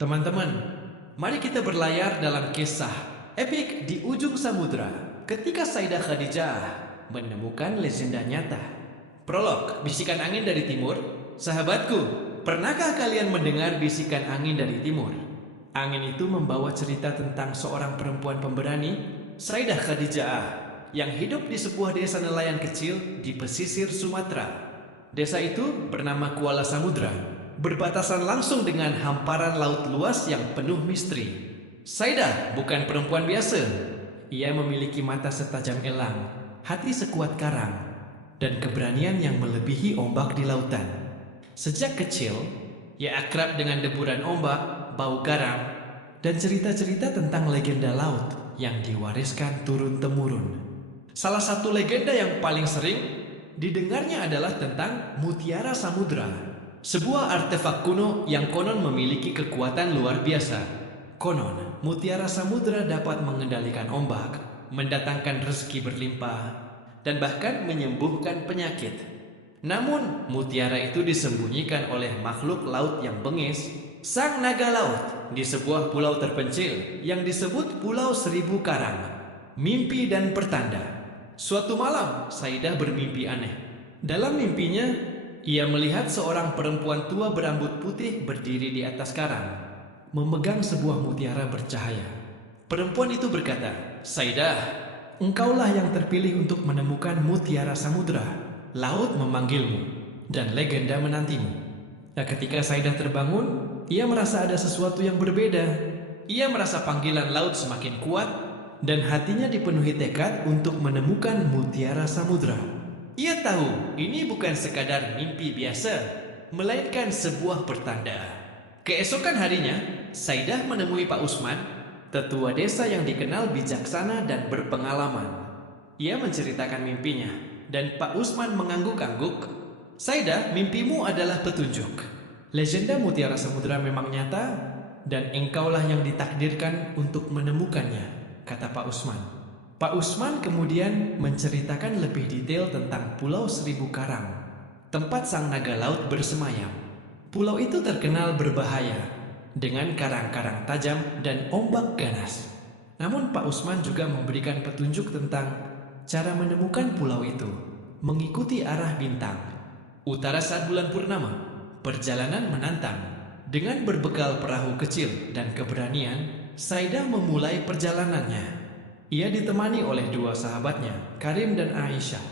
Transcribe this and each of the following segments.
Teman-teman, mari kita berlayar dalam kisah epik di ujung samudra ketika Sayyidah Khadijah menemukan legenda nyata. Prolog, bisikan angin dari timur. Sahabatku, pernahkah kalian mendengar bisikan angin dari timur? Angin itu membawa cerita tentang seorang perempuan pemberani, Sayyidah Khadijah, yang hidup di sebuah desa nelayan kecil di pesisir Sumatera. Desa itu bernama Kuala Samudra, berbatasan langsung dengan hamparan laut luas yang penuh misteri. Saidah bukan perempuan biasa. Ia memiliki mata setajam elang, hati sekuat karang, dan keberanian yang melebihi ombak di lautan. Sejak kecil, ia akrab dengan deburan ombak, bau garam, dan cerita-cerita tentang legenda laut yang diwariskan turun-temurun. Salah satu legenda yang paling sering didengarnya adalah tentang Mutiara Samudra, sebuah artefak kuno yang konon memiliki kekuatan luar biasa. Konon, Mutiara Samudra dapat mengendalikan ombak, mendatangkan rezeki berlimpah, dan bahkan menyembuhkan penyakit. Namun, mutiara itu disembunyikan oleh makhluk laut yang bengis, sang naga laut, di sebuah pulau terpencil yang disebut Pulau Seribu Karang. Mimpi dan pertanda. Suatu malam, Saidah bermimpi aneh. Dalam mimpinya, ia melihat seorang perempuan tua berambut putih berdiri di atas karang, memegang sebuah mutiara bercahaya. Perempuan itu berkata, "Saidah, engkaulah yang terpilih untuk menemukan mutiara samudra. Laut memanggilmu, dan legenda menantimu." Nah, ketika Saidah terbangun, ia merasa ada sesuatu yang berbeda. Ia merasa panggilan laut semakin kuat, dan hatinya dipenuhi tekad untuk menemukan mutiara samudra. Ia tahu ini bukan sekadar mimpi biasa, melainkan sebuah pertanda. Keesokan harinya, Saidah menemui Pak Usman, tetua desa yang dikenal bijaksana dan berpengalaman. Ia menceritakan mimpinya, dan Pak Usman mengangguk-angguk. "Saidah, mimpimu adalah petunjuk. Legenda mutiara samudra memang nyata, dan engkaulah yang ditakdirkan untuk menemukannya," kata Pak Usman. Pak Usman kemudian menceritakan lebih detail tentang Pulau Seribu Karang, tempat sang naga laut bersemayam. Pulau itu terkenal berbahaya, dengan karang-karang tajam dan ombak ganas. Namun Pak Usman juga memberikan petunjuk tentang cara menemukan pulau itu, mengikuti arah bintang. Utara saat bulan purnama, perjalanan menantang. Dengan berbekal perahu kecil dan keberanian, Saidah memulai perjalanannya. Ia ditemani oleh dua sahabatnya, Karim dan Aisyah.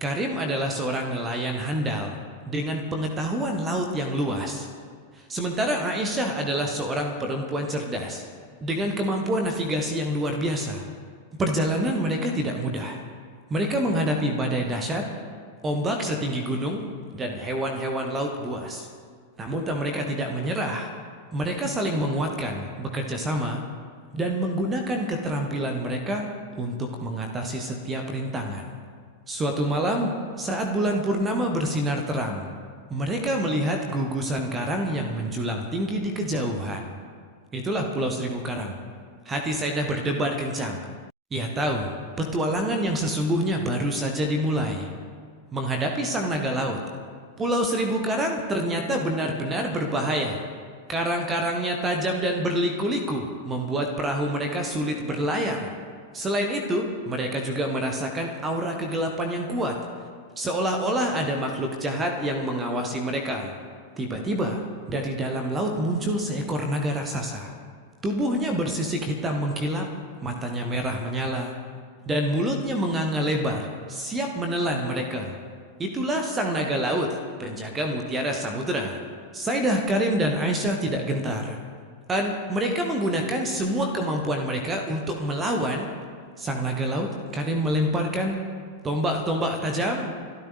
Karim adalah seorang nelayan handal dengan pengetahuan laut yang luas. Sementara Aisyah adalah seorang perempuan cerdas dengan kemampuan navigasi yang luar biasa. Perjalanan mereka tidak mudah. Mereka menghadapi badai dahsyat, ombak setinggi gunung, dan hewan-hewan laut buas. Namun mereka tidak menyerah. Mereka saling menguatkan, bekerja sama, dan menggunakan keterampilan mereka untuk mengatasi setiap rintangan. Suatu malam, saat bulan purnama bersinar terang, mereka melihat gugusan karang yang menjulang tinggi di kejauhan. Itulah Pulau Seribu Karang. Hati Saidah berdebar kencang. Ia tahu petualangan yang sesungguhnya baru saja dimulai. Menghadapi sang naga laut, Pulau Seribu Karang ternyata benar-benar berbahaya. Karang-karangnya tajam dan berliku-liku, membuat perahu mereka sulit berlayar. Selain itu, mereka juga merasakan aura kegelapan yang kuat, seolah-olah ada makhluk jahat yang mengawasi mereka. Tiba-tiba, dari dalam laut muncul seekor naga raksasa. Tubuhnya bersisik hitam mengkilap, matanya merah menyala, dan mulutnya menganga lebar, siap menelan mereka. Itulah sang naga laut, penjaga mutiara samudra. Saidah, Karim, dan Aisyah tidak gentar. Mereka menggunakan semua kemampuan mereka untuk melawan sang naga laut. Karim melemparkan tombak-tombak tajam.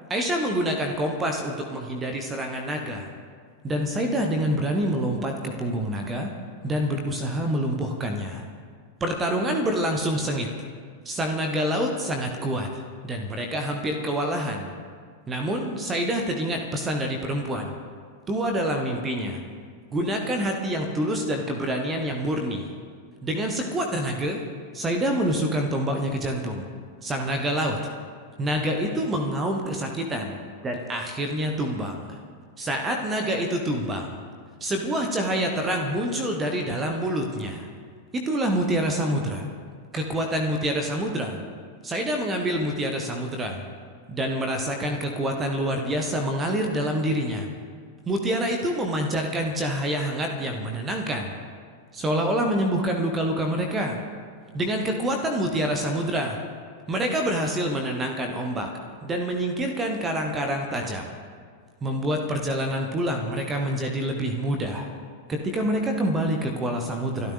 Aisyah menggunakan kompas untuk menghindari serangan naga. Dan Saidah dengan berani melompat ke punggung naga dan berusaha melumpuhkannya. Pertarungan berlangsung sengit. Sang naga laut sangat kuat dan mereka hampir kewalahan. Namun Saidah teringat pesan dari perempuan tua dalam mimpinya. Gunakan hati yang tulus dan keberanian yang murni. Dengan sekuat tenaga, Saidah menusukkan tombaknya ke jantung sang naga laut. Naga itu mengaum kesakitan dan akhirnya tumbang. Saat naga itu tumbang, Sebuah cahaya terang muncul dari dalam mulutnya. Itulah mutiara samudra. Kekuatan mutiara samudra. Saida mengambil mutiara samudra dan merasakan kekuatan luar biasa mengalir dalam dirinya. Mutiara itu memancarkan cahaya hangat yang menenangkan, seolah-olah menyembuhkan luka-luka mereka. Dengan kekuatan mutiara samudra, mereka berhasil menenangkan ombak dan menyingkirkan karang-karang tajam. Membuat perjalanan pulang mereka menjadi lebih mudah. Ketika mereka kembali ke Kuala Samudra,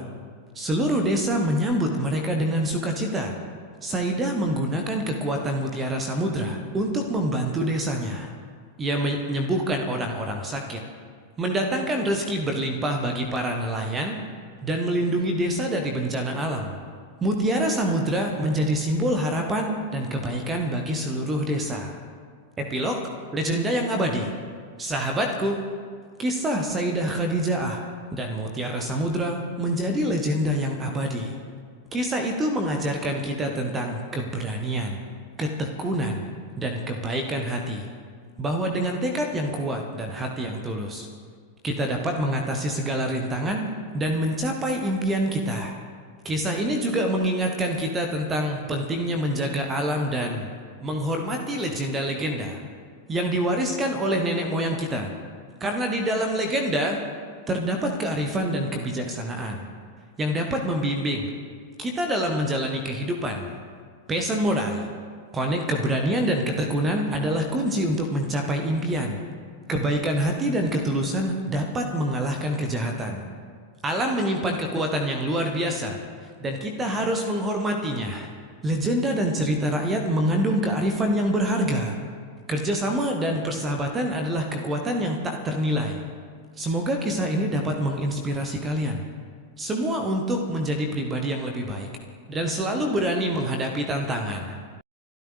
seluruh desa menyambut mereka dengan sukacita. Saida menggunakan kekuatan mutiara samudra untuk membantu desanya. Ia menyembuhkan orang-orang sakit, mendatangkan rezeki berlimpah bagi para nelayan, dan melindungi desa dari bencana alam. Mutiara samudra menjadi simbol harapan dan kebaikan bagi seluruh desa. Epilog Legenda yang Abadi. Sahabatku, kisah Sayyidah Khadijah dan Mutiara Samudra menjadi legenda yang abadi. Kisah itu mengajarkan kita tentang keberanian, ketekunan, dan kebaikan hati, bahwa dengan tekad yang kuat dan hati yang tulus, kita dapat mengatasi segala rintangan dan mencapai impian kita. Kisah ini juga mengingatkan kita tentang pentingnya menjaga alam dan menghormati legenda-legenda yang diwariskan oleh nenek moyang kita. Karena di dalam legenda terdapat kearifan dan kebijaksanaan yang dapat membimbing kita dalam menjalani kehidupan. Pesan moral, konek keberanian dan ketekunan adalah kunci untuk mencapai impian. Kebaikan hati dan ketulusan dapat mengalahkan kejahatan. Alam menyimpan kekuatan yang luar biasa dan kita harus menghormatinya. Legenda dan cerita rakyat mengandung kearifan yang berharga. Kerjasama dan persahabatan adalah kekuatan yang tak ternilai. Semoga kisah ini dapat menginspirasi kalian semua untuk menjadi pribadi yang lebih baik dan selalu berani menghadapi tantangan.